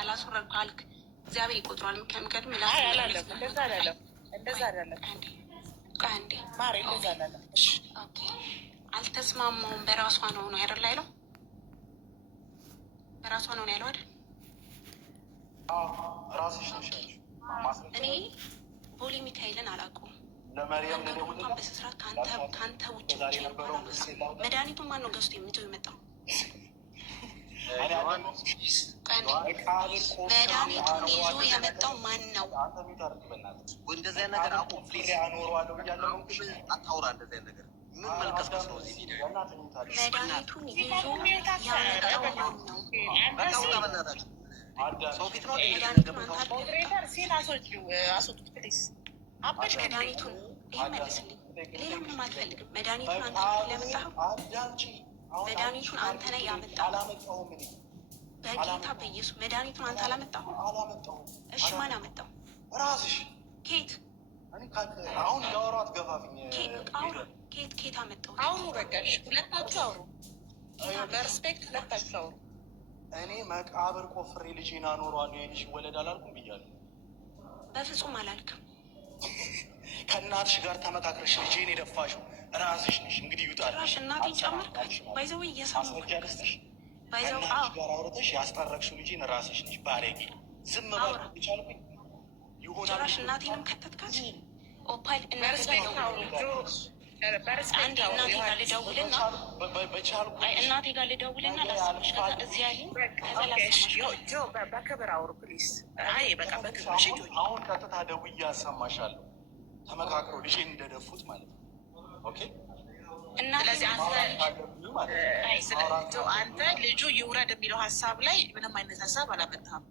አላስወረድኩ አልክ። እግዚአብሔር ይቆጥሯል። ምክንያቱም እንደዛ አይደለም። አልተስማማውም። በራሷ ነው አይደል ያለው? በራሷ ነው ያለው አይደል? እኔ ቦሌ ሚካኤልን አላውቀውም። እንኳን በስስራት ከአንተ ውጭ መድኃኒቱን ማን ነው ገዝቶ የሚተው የመጣው? መድኃኒቱን ይዞ የመጣው ማን ነው? እንደዚያ ነገር አታውራ። እንደዚያ ነገር ምን መልቀስቀስ ነው? እዚህ ቪዲዮ መድኃኒቱን ይዞ ያመጣው ማን ነው? ሰው ፊት ነው መድኃኒቱን ይህ መልስልኝ። ሌላ ምንም አልፈልግም። መድኃኒቱን አንተ ለመጣኸው መድኃኒቱን አንተ ላይ ያመጣው በጌታ በኢየሱስ መድኃኒቱን አንተ አላመጣሁም። እሺ ማን አመጣው? ራስሽ። ኬት? አሁን ያወራው አትገፋፍኝ። ኬት አመጣው? አውሩ በቃሽ። ሁለታችሁ አውሩ። በሪስፔክት ሁለታችሁ አውሩ። እኔ መቃብር ቆፍሬ ልጄን አኖረዋለሁ የልጅ ወለድ አላልኩም ብያለሁ? በፍጹም አላልክም። ከእናትሽ ጋር ተመካክረሽ ልጄን የደፋሽው ራስሽ ነሽ። እንግዲህ ይውጣልሽ። እናቴን ጨምርካል። ባይዘው እየሰማሁ ጋር አውርተሽ ያስጠረቅሽው ልጄን ራስሽ ነሽ። ባለጌ ዝም ባልቻልኩኝ ይሆናል። ጭራሽ እናቴንም ከተትካት። ኦፓል እናቴ ጋር ልደውልና ላስብሽ። ከዛ እዚህ ያለኝ በክብር አውሩ ፕሊዝ። አይ በቃ በክብር አሁን ቀጥታ ደውዬ አሰማሻለሁ። ተመካክረው ልጄን እንደደፉት ማለት ነው። ኦኬ። ስለዚህ አንተ ልጁ ይውረድ የሚለው ሀሳብ ላይ ምንም አይነት ሀሳብ አላመጣም።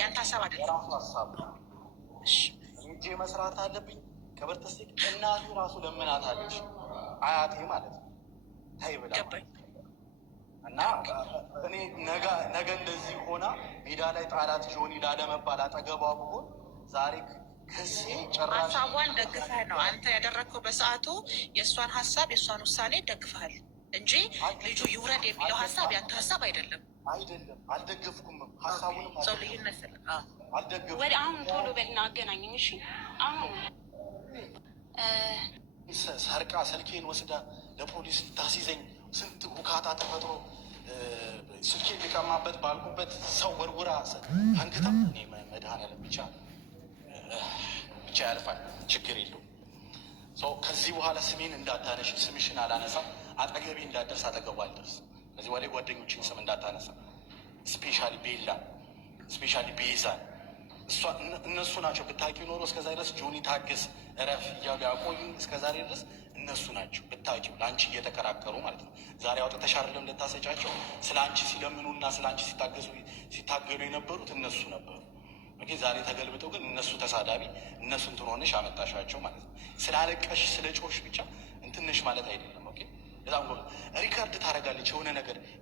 ያንተ ሀሳብ አይደለም። እጄ መስራት አለብኝ። ከበርተስ እናቱ ራሱ ለምናት አለች። አያቴ ማለት ነው። ታይ ብላ እና እኔ ነገ እንደዚህ ሆና ሜዳ ላይ ጣላት ጆኒ ላለመባል አጠገቧ ብሆን ዛሬ ክሴ ጨራሽ ሀሳቧን ደግፈህ ነው አንተ ያደረግከው። በሰዓቱ የእሷን ሀሳብ የእሷን ውሳኔ ደግፈሃል እንጂ ልጁ ይውረድ የሚለው ሀሳብ ያንተ ሀሳብ አይደለም። አልደገፍኩም። ሀሳቡንም ሰው ልዩነት አልደገፍኩም። ወደ አሁን ቶሎ በልና አገናኘኝ። እሺ አሁን ሰርቃ ስልኬን ወስዳ ለፖሊስ ታስይዘኝ ስንት ቡካታ ተፈጥሮ ስልኬን ሊቀማበት ባልኩበት ሰው ወርውራ አንግታ እኔ መድኃኒዓለም ብቻ ያልፋል። ችግር የለውም። ከዚህ በኋላ ስሜን እንዳታነሽ። ስምሽን አላነሳም። አጠገቤ እንዳደርስ አጠገቡ አልደርስ። ከዚህ በኋላ ጓደኞችን ስም እንዳታነሳ። ስፔሻሊ ቤላ፣ ስፔሻሊ ቤዛን እነሱ ናቸው። ብታቂ ኖሮ እስከዛ ድረስ ጆኒ ታገስ፣ እረፍ እያሉ ያቆዩኝ እስከዛሬ ድረስ እነሱ ናቸው። ብታቂው ለአንቺ እየተከራከሩ ማለት ነው። ዛሬ አውጥተሽ አይደለም ልታሰጫቸው። ስለ አንቺ ሲለምኑና ስለ አንቺ ሲታገሉ የነበሩት እነሱ ነበሩ። ዛሬ ተገልብጠው ግን እነሱ ተሳዳቢ፣ እነሱ እንትን ሆነሽ አመጣሻቸው ማለት ነው። ስላለቀሽ ስለ ጮሽ ብቻ እንትንሽ ማለት አይደለም። ኦኬ በጣም ጎበዝ። ሪከርድ ታደርጋለች።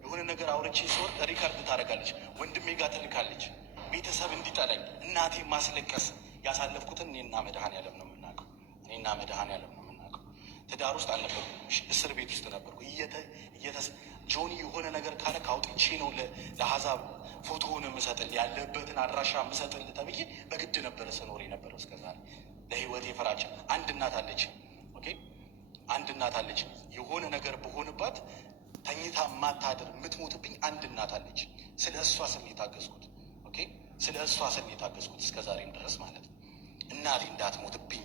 የሆነ ነገር አውርቼ ሲወርድ ሪከርድ ታደርጋለች። ወንድሜ ጋር ትልካለች። ቤተሰብ እንዲጠላኝ እናቴ ማስለቀስ ያሳለፍኩትን እኔና መድኃኒዓለም ነው የምናውቀው። ትዳር ውስጥ አልነበርኩም። እስር ቤት ውስጥ ነበርኩ። ጆኒ የሆነ ነገር ካለ ካውጥቼ ነው ለአሕዛብ ፎቶውን የምሰጥልህ ያለበትን አድራሻ የምሰጥልህ ተብዬ በግድ ነበረ ስኖር የነበረው እስከዛሬ። ለህይወቴ ፈራቻ አንድ እናት አለች። ኦኬ አንድ እናት አለች። የሆነ ነገር በሆንባት ተኝታ ማታድር የምትሞትብኝ አንድ እናት አለች። ስለ እሷ ስል የታገዝኩት። ኦኬ ስለ እሷ ስል የታገዝኩት እስከዛሬም ድረስ ማለት ነው። እናቴ እንዳትሞትብኝ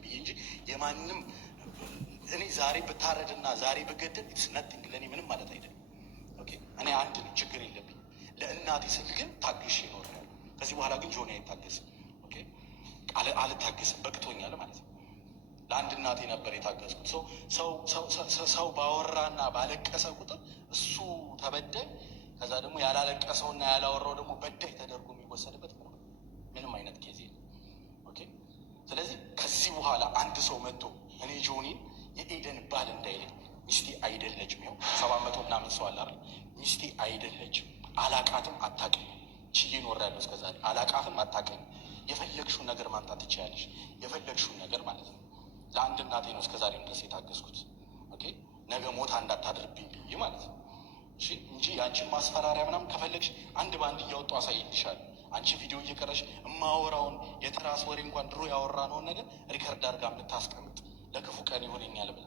ብዬ እንጂ የማንም እኔ ዛሬ ብታረድና ዛሬ ብገደል ነቲንግ ለእኔ ምንም ማለት አይደለም። እኔ አንድ ችግር የለብኝ። ለእናቴ ስል ግን ታግሼ እኖራለሁ። ከዚህ በኋላ ግን ጆኒ አይታገስም። አልታገስም። በቅቶኛል ማለት ነው። ለአንድ እናቴ ነበር የታገዝኩት። ሰው ባወራና ባለቀሰ ቁጥር እሱ ተበዳይ፣ ከዛ ደግሞ ያላለቀሰውና ያላወራው ደግሞ በዳይ ተደርጎ የሚወሰድበት ምንም አይነት ኬዝ የለም። ስለዚህ ከዚህ በኋላ አንድ ሰው መጥቶ እኔ ጆኒን የኤደን ባል እንዳይለኝ ሚስቴ አይደለችም። ይኸው 700 ምናምን ሰው አለ አይደል? ሚስቴ አይደለችም። አላቃትም፣ አታውቅም። ችዬ እኖራለሁ እስከዛሬ። አላቃትም፣ አታውቅም። የፈለግሽውን ነገር ማምጣት ትችያለሽ። የፈለግሽውን ነገር ማለት ነው። ለአንድ እናቴ ነው እስከዛሬም ድረስ የታገዝኩት። ነገ ሞታ እንዳታደርብኝ ብዬ ማለት ነው። እንጂ የአንቺን ማስፈራሪያ ምናምን ከፈለግሽ አንድ በአንድ እያወጡ አሳይልሻል። አንቺ ቪዲዮ እየቀረሽ የማወራውን የትራስ ወሬ እንኳን ድሮ ያወራነውን ነገር ሪከርድ አድርጋ የምታስቀምጥ ለክፉ ቀን ይሆነኛል ብላ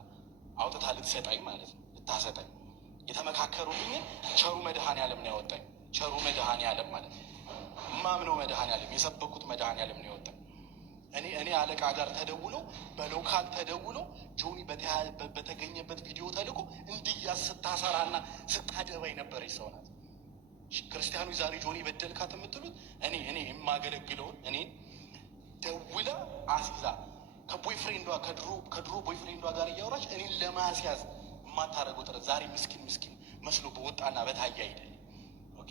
አውጥታ ልትሰጣኝ ማለት ነው፣ ልታሰጠኝ የተመካከሩልኝን ቸሩ መድኃኔዓለም ነው ያወጣኝ። ቸሩ መድኃኔዓለም ማለት ነው ማምነው መድኃኔዓለም የሰበኩት መድኃኔዓለም ነው ያወጣኝ። እኔ አለቃ ጋር ተደውሎ በሎካል ተደውሎ ጆኒ በተገኘበት ቪዲዮ ተልኮ እንዲያዝ ስታሰራና ስታደባይ ነበረች ሰው ናት። ክርስቲያኖች ዛሬ ጆኒ በደልካት የምትሉት እኔ የማገለግለውን እኔ ደውላ አስይዛ ከቦይፍሬንዷ ከድሮ ቦይፍሬንዷ ጋር እያወራች እኔን ለማስያዝ የማታደርገው ጥረት ዛሬ ምስኪን መስሎ በወጣና በታየ አይደለም። ኦኬ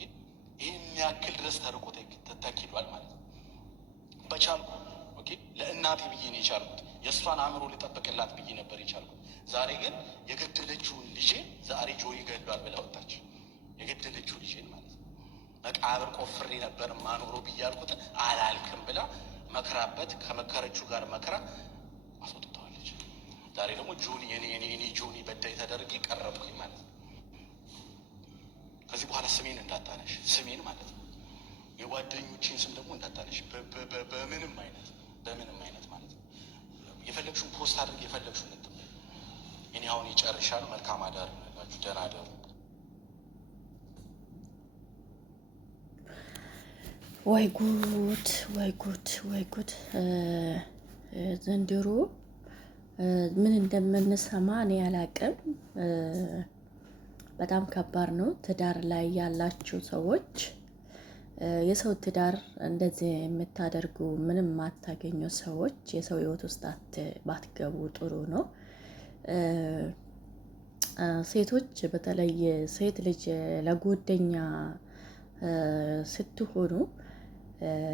ይህን ያክል ድረስ ተርቆ ተኪዷል ማለት ነው። በቻልኩ ኦኬ ለእናቴ ብዬ ነው የቻልኩት። የእሷን አእምሮ ልጠብቅላት ብዬ ነበር የቻልኩት። ዛሬ ግን የገደለችውን ልጄን ዛሬ ጆኒ ገድሏል ብላ ወጣች። የገደለችው ልጄን ማለት ነው። መቃብር ቆፍሬ ነበር ማኖሮ ብያልኩትን አላልክም ብላ መክራበት ከመከረችው ጋር መክራ አስወጥተዋለች። ዛሬ ደግሞ ጆኒ እኔ ጆኒ በዳይ ተደርጌ ቀረብኩኝ ማለት ነው። ከዚህ በኋላ ስሜን እንዳታነሽ፣ ስሜን ማለት ነው የጓደኞቼን ስም ደግሞ እንዳታነሽ በምንም አይነት ማለት ነው። የፈለግሽውን ፖስት አድርግ፣ የፈለግሽውን እንትን እኔ አሁን ይጨርሻል። መልካም አዳር ይሆንላችሁ። ደህና አደሩ። ወይ ጉድ ወይ ጉድ ወይ ጉድ! ዘንድሮ ምን እንደምንሰማ እኔ አላቅም። በጣም ከባድ ነው። ትዳር ላይ ያላችሁ ሰዎች የሰው ትዳር እንደዚህ የምታደርጉ ምንም የማታገኙ ሰዎች የሰው ሕይወት ውስጥ ባትገቡ ጥሩ ነው። ሴቶች በተለይ ሴት ልጅ ለጓደኛ ስትሆኑ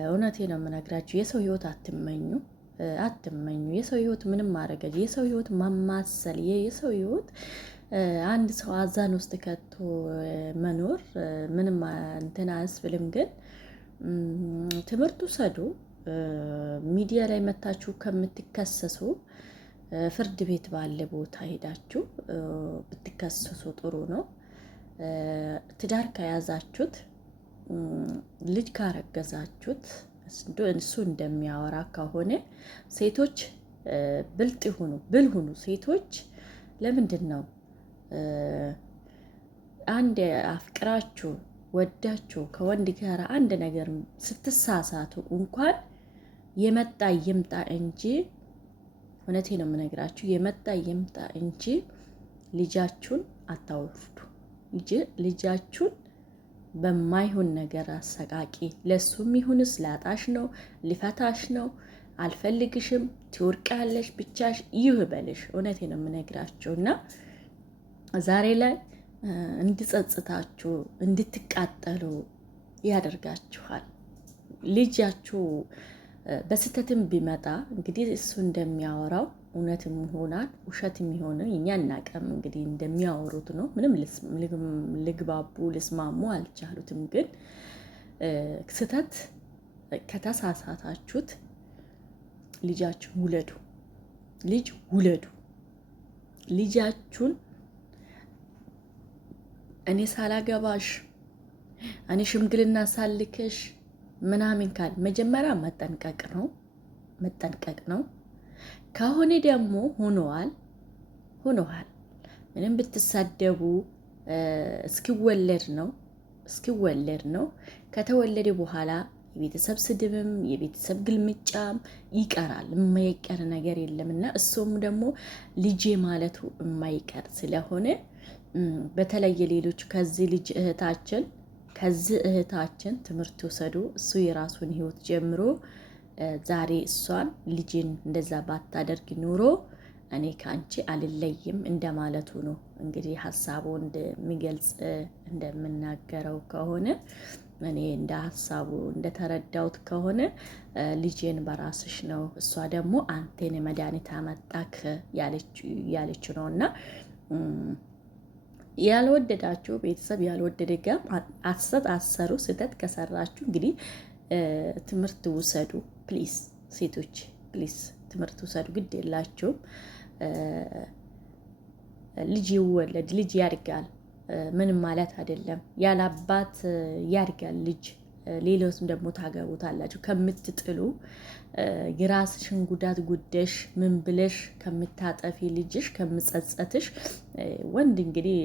እውነቴ ነው የምነግራችሁ፣ የሰው ሕይወት አትመኙ። የሰው ሕይወት ምንም ማድረግ የሰው ሕይወት ማማሰል የሰው ሕይወት አንድ ሰው አዛን ውስጥ ከቶ መኖር ምንም እንትን አያስብልም። ግን ትምህርቱ ሰዱ ሚዲያ ላይ መታችሁ ከምትከሰሱ ፍርድ ቤት ባለ ቦታ ሄዳችሁ ብትከሰሱ ጥሩ ነው። ትዳር ከያዛችሁት ልጅ ካረገዛችሁት እሱ እንደሚያወራ ከሆነ ሴቶች ብልጥ ይሁኑ፣ ብል ሁኑ። ሴቶች ለምንድን ነው አንድ አፍቅራችሁ ወዳችሁ ከወንድ ጋር አንድ ነገር ስትሳሳቱ እንኳን የመጣ ይምጣ እንጂ፣ እውነቴ ነው የምነግራችሁ፣ የመጣ ይምጣ እንጂ ልጃችሁን አታወርዱ። ልጃችሁን በማይሆን ነገር አሰቃቂ። ለሱም ይሁንስ ላጣሽ ነው፣ ሊፈታሽ ነው፣ አልፈልግሽም፣ ትወርቃለሽ፣ ብቻሽ ይበልሽ። እውነቴ ነው የምነግራችሁ እና ዛሬ ላይ እንድጸጽታችሁ እንድትቃጠሉ ያደርጋችኋል። ልጃችሁ በስተትም ቢመጣ እንግዲህ እሱ እንደሚያወራው እውነትም ይሆናል ውሸትም ይሆን እኛ እናቀም። እንግዲህ እንደሚያወሩት ነው። ምንም ልግባቡ ልስማሙ አልቻሉትም። ግን ስተት ከተሳሳታችሁት ልጃችሁን ውለዱ። ልጅ ውለዱ። ልጃችሁን እኔ ሳላገባሽ እኔ ሽምግልና ሳልክሽ ምናምን ካል መጀመሪያ መጠንቀቅ ነው። ከሆነ ደግሞ ሆነዋል። ምንም ብትሳደቡ እስኪወለድ ነው። ከተወለደ በኋላ የቤተሰብ ስድብም የቤተሰብ ግልምጫም ይቀራል። የማይቀር ነገር የለምና እሱም ደግሞ ልጄ ማለቱ የማይቀር ስለሆነ በተለየ ሌሎች ከዚህ እህታችን ትምህርት ወሰዱ። እሱ የራሱን ህይወት ጀምሮ ዛሬ እሷን ልጅን እንደዛ ባታደርግ ኑሮ እኔ ከአንቺ አልለይም እንደማለቱ ነው። እንግዲህ ሀሳቡ እንደሚገልጽ እንደምናገረው ከሆነ እኔ እንደ ሀሳቡ እንደተረዳሁት ከሆነ ልጄን በራስሽ ነው፣ እሷ ደግሞ አንቴን መድኃኒት አመጣክ ያለች ነው እና ያልወደዳችሁ ቤተሰብ ያልወደደ ጋር አሰሩ። ስህተት ከሰራችሁ እንግዲህ ትምህርት ውሰዱ። ፕሊዝ ሴቶች ፕሊዝ ትምህርት ውሰዱ። ግድ የላችሁም። ልጅ ይወለድ፣ ልጅ ያድጋል። ምንም ማለት አይደለም። ያለ አባት ያድጋል ልጅ። ሌሎስም ደግሞ ታገቡታላችሁ ከምትጥሉ የራስሽን ጉዳት ጉደሽ ምን ብለሽ ከምታጠፊ ልጅሽ ከምጸጸትሽ ወንድ እንግዲህ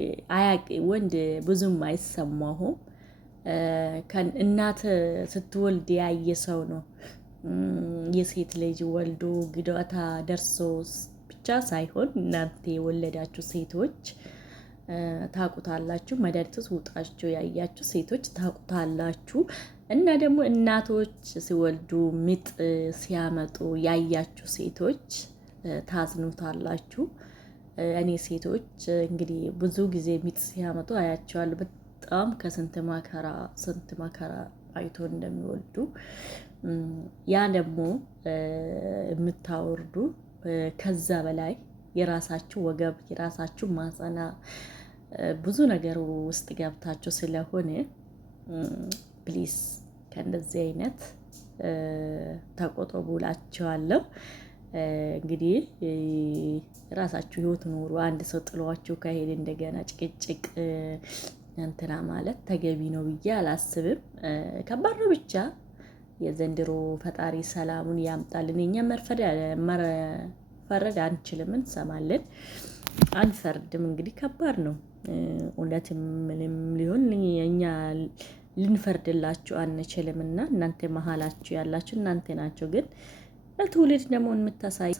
ወንድ ብዙም አይሰማሁም። እናት ስትወልድ ያየ ሰው ነው። የሴት ልጅ ወልዶ ግዴታ ደርሶ ብቻ ሳይሆን እናንተ የወለዳችሁ ሴቶች ታቁታላችሁ። መድኃኒቱስ ውጣችሁ ያያችሁ ሴቶች ታቁታላችሁ። እና ደግሞ እናቶች ሲወልዱ ምጥ ሲያመጡ ያያችሁ ሴቶች ታዝኑታላችሁ። እኔ ሴቶች እንግዲህ ብዙ ጊዜ ምጥ ሲያመጡ አያቸዋለሁ። በጣም ከስንት መከራ አይቶ እንደሚወልዱ ያ ደግሞ የምታወርዱ ከዛ በላይ የራሳችሁ ወገብ የራሳችሁ ማጸና ብዙ ነገር ውስጥ ገብታችሁ ስለሆነ ፕሊስ ከእንደዚህ አይነት ተቆጠቡ እላችኋለሁ። እንግዲህ ራሳችሁ ህይወት ኑሩ። አንድ ሰው ጥሏችሁ ከሄደ እንደገና ጭቅጭቅ እንትና ማለት ተገቢ ነው ብዬ አላስብም። ከባድ ነው ብቻ የዘንድሮ ፈጣሪ ሰላሙን ያምጣልን። እኛ መፈረድ አንችልም፣ እንሰማለን አንፈርድም። እንግዲህ ከባድ ነው እውነትም ምንም ሊሆን እኛ ልንፈርድላችሁ አንችልም። እና እናንተ መሀላችሁ ያላችሁ እናንተ ናቸው። ግን ለትውልድ ደግሞ የምታሳይ